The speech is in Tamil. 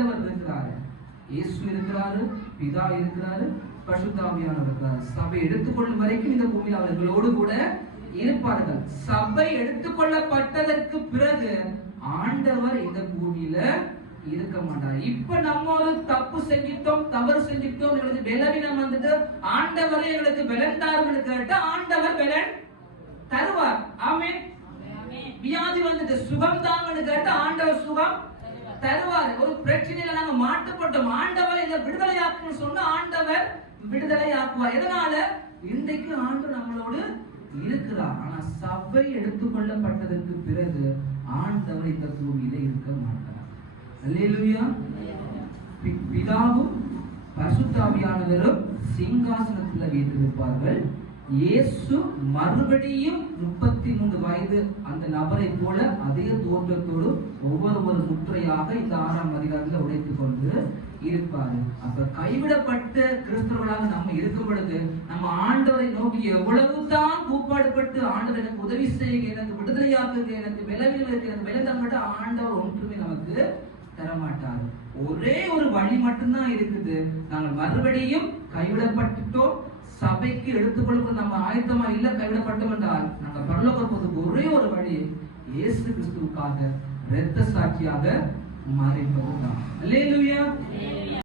ஆண்டவர் இருக்கிறாரு. இயேசு இருக்கிறாரு பிதா இருக்கிறாரு பசுத்தாமியானவர் இருக்கிறார். சபை எடுத்துக்கொள்ளும் வரைக்கும் இந்த பூமியில் அவர்களோடு கூட இருப்பார்கள். சபை எடுத்துக்கொள்ளப்பட்டதற்கு பிறகு ஆண்டவர் இந்த பூமியில இருக்க மாட்டார். இப்ப நம்ம ஒரு தப்பு செஞ்சிட்டோம் தவறு செஞ்சிட்டோம் எங்களுக்கு பலவீனம் வந்தது ஆண்டவரே எங்களுக்கு பலன் தாருன்னு கேட்டா ஆண்டவர் பலன் தருவார். ஆமென். வியாதி வந்தது சுகம் தாங்கன்னு கேட்டா ஆண்டவர் சுகம் தருவார். ஒரு பிரச்சனையில நாங்க மாட்டப்பட்டோம். ஆண்டவர் இதை விடுதலை ஆக்கும் சொன்ன ஆண்டவர் விடுதலை ஆக்குவார் எதனால? இன்றைக்கு ஆண்டு நம்மளோடு இருக்கிறார். ஆனா சபை எடுத்துக்கொள்ளப்பட்டதற்கு பிறகு ஆண்டவர் இந்த பூமியில இருக்க மாட்டார். அல்லேலூயா. பி- பிதாவும் பசுத்தாவியானவரும் சிங்காசனத்துல வீட்டிருப்பார்கள் இயேசு மறுபடியும் முப்பத்தி நபரை போல அதே தோற்றத்தோடு ஒவ்வொரு ஒரு முற்றையாக இந்த ஆறாம் அதிகாரத்தில் உடைத்துக் கொண்டு இருப்பாரு. அப்ப கைவிடப்பட்ட கிறிஸ்தவர்களாக நம்ம இருக்கும் பொழுது நம்ம ஆண்டவரை நோக்கி எவ்வளவுதான் கூப்பாடுபட்டு ஆண்டவர் எனக்கு உதவி செய்யுங்க எனக்கு விடுதலையாக்குங்க எனக்கு விளைவில் இருக்கு எனக்கு விலை ஆண்டவர் ஒன்றுமே நமக்கு தரமாட்டார். ஒரே ஒரு வழி மட்டும்தான் இருக்குது. நாங்கள் மறுபடியும் கைவிடப்பட்டுட்டோம். சபைக்கு எடுத்துக்கொள்ள நம்ம ஆயத்தமா இல்ல கைவிடப்பட்டோம் என்றால் நாங்கள் பரலோக போறதுக்கு ஒரே ஒரு வழி இயேசு கிறிஸ்துவுக்காக இரத்த சாட்சியாக மாறிப்பதுதான் அல்லேலூயா.